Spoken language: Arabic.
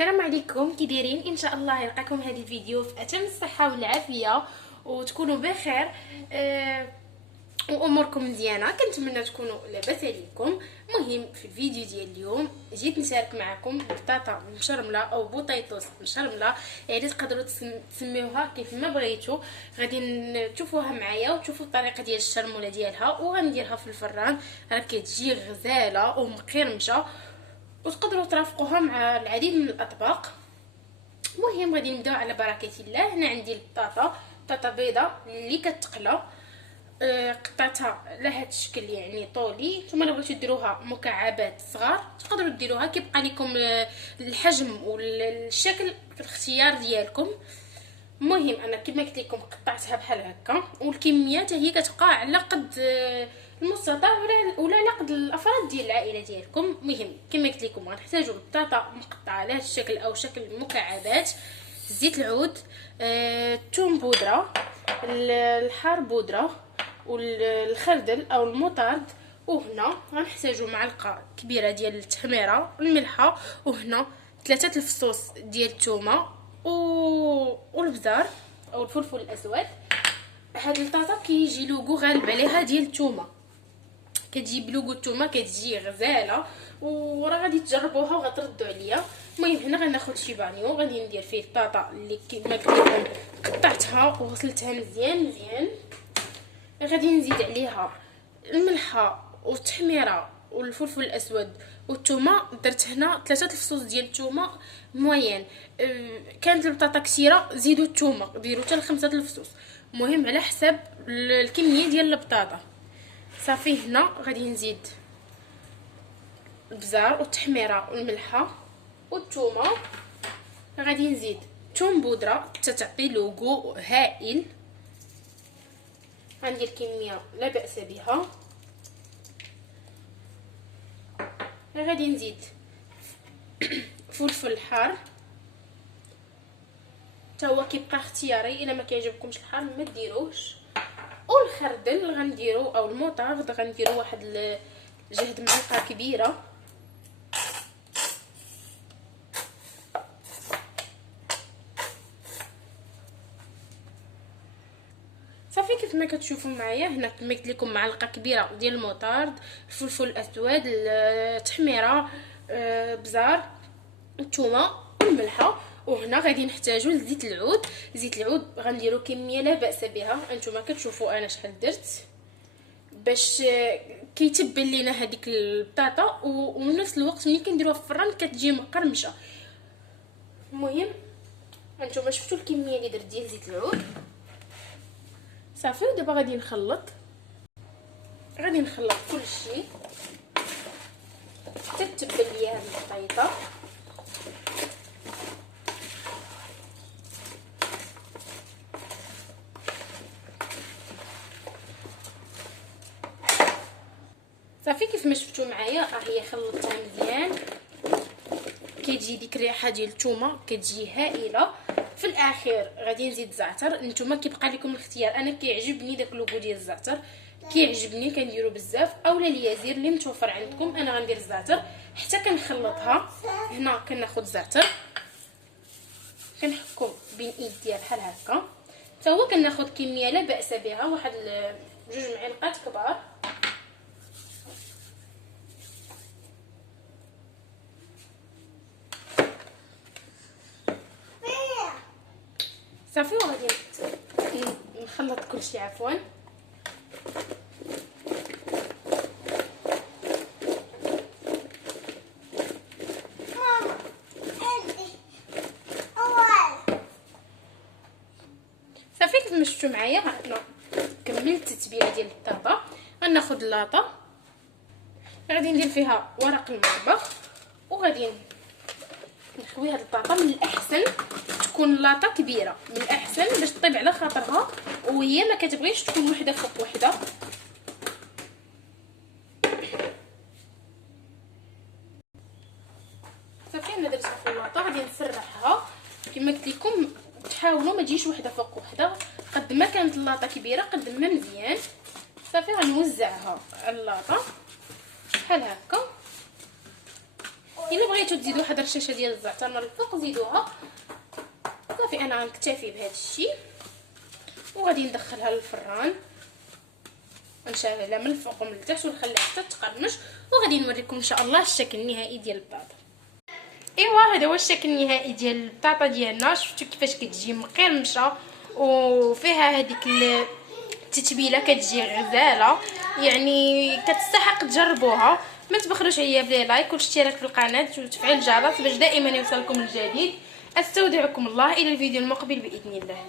السلام عليكم، كي دايرين؟ ان شاء الله يلقاكم هذا الفيديو في اتم الصحه والعافيه وتكونوا بخير واموركم مزيانه. كنتمنى تكونوا لاباس عليكم. مهم في الفيديو ديال اليوم جيت نشارك معكم بطاطا مشرمله او بوطيطوس مشرمله، يعني تقدروا تسميوها كيف ما بغيتوا. غادي تشوفوها معايا وتشوفوا الطريقه ديال الشرموله ديالها، وغنديرها في الفران. راه كتجي غزاله ومقرمشه وتقدروا ترافقوها مع العديد من الاطباق. المهم غادي نبداو على بركه الله. هنا عندي بطاطا بيضه اللي كتقلى، قطعتها على هذا الشكل يعني طولي. نتوما لو بغيتو ديروها مكعبات صغار تقدروا ديروها، كيبقى لكم الحجم والشكل في الاختيار ديالكم. المهم انا كما قلت لكم قطعتها بحال هكا، والكميه حتى هي كتبقى على قد المستطاع ولا على قد الافراد ديال العائله ديالكم. المهم كما قلت لكم غنحتاجوا البطاطا مقطعه على هذا الشكل او شكل مكعبات، زيت العود، الثوم بودره، الحار بودره، والخردل او المطارد. وهنا غنحتاجوا معلقه كبيره ديال التحميره والملحه، وهنا 3 الفصوص ديال الثومه والبزار او الفلفل الاسود. هاد البطاطا كيجي لوغو غالب عليها ديال الثومه، كتجي بلوغو الثومه كتجي غزاله، وراه غادي تجربوها وغتردوا عليا. المهم هنا غناخذ شي بانيو غادي ندير فيه البطاطا اللي كما قلت لكم قطعتها وغسلتها مزيان. غادي نزيد عليها الملحه والتحميره والفلفل الاسود والثومه. درت هنا 3 الفصوص ديال الثومه موين. كانت البطاطا كثيره زيدوا الثومه، ديروا حتى 5 الفصوص، المهم على حسب الكميه ديال البطاطا. صافي هنا غادي نزيد البزار والتحميره والملحه والثومه. غادي نزيد ثوم بودره حتى تعطي لوغو هائل. غندير كميه لا باس بها. غادي نزيد فلفل حار حتى هو كيبقى اختياري، الا ما كيعجبكمش الحار ما ديروش. والخردل غنديرو او المطارد غنديرو واحد جهد معلقه كبيره. صافي كيف ما كتشوفوا معايا هنا كما قلت لكم معلقه كبيره ديال المطارد، الفلفل الاسود، التحميره، بزار، الثومه والملحه. وهنا غادي نحتاجو لزيت العود. زيت العود غنديرو كميه لا باس بها، انتما كتشوفوا انا شحال درت باش كيتبل لينا هذيك البطاطا، وفي نفس الوقت ملي كنديروها في الفران كتجي مقرمشه. المهم انتما شفتوا الكميه اللي درت ديال زيت العود. صافي ودابا غادي نخلط كلشي حتى تتبل ليا هاد البطيطه. صافي كيف ما شفتوا معايا ها هي خلطتها مزيان، كتجي ديك الريحه ديال الثومه كتجي هائله. في الاخير غادي نزيد زعتر. نتوما كيبقى لكم الاختيار، انا كيعجبني داك اللوغو ديال الزعتر، كيعجبني كنديرو بزاف، اولا اليازير اللي متوفر عندكم. انا غندير الزعتر حتى كنخلطها. هنا كناخذ زعتر كنحكو بين ايديا بحال هكا، حتى هو كناخذ كميه لا باس بها، واحد 2 معالق كبار. صافي وغادي نخلط كلشي. عفوا صافي كيف ما شفتوا معايا انا كملت التتبيله ديال البطاطا. غناخذ اللاطه غادي ندير فيها ورق المطبخ، وغادي نخوي هاد البطاطا. من الاحسن تكون لاطه كبيره، من الاحسن باش طيب على خاطرها، وهي ما كتبغيش تكون وحده فوق وحده. صافي انا درتها في اللاطه غادي نسرحها كما قلت لكم. تحاولوا ما تجيش وحده فوق وحده، قد ما كانت اللاطه كبيره قد ما مزيان. صافي غنوزعها على اللاطه بحال هكا. الا بغيتو تزيدوا واحد الرشاشه ديال الزعتر من الفوق زيدوها. صافي انا غنكتفي بهذا الشيء وغادي ندخلها للفران ونشعلها من الفوق ومن التحت ونخليها حتى تقرمش، وغادي نوريكم ان شاء الله الشكل النهائي ديال البطاطا. ايوا هذا هو الشكل النهائي ديال البطاطا ديالنا. شفتوا كيفاش كتجي مقرمشه وفيها هذيك التتبيله كتجي غزاله، يعني كتستحق تجربوها. ما تبخلوش عليا بلي لايك والاشتراك في القناه وتفعيل الجرس باش دائما يوصلكم الجديد. استودعكم الله الى الفيديو المقبل باذن الله.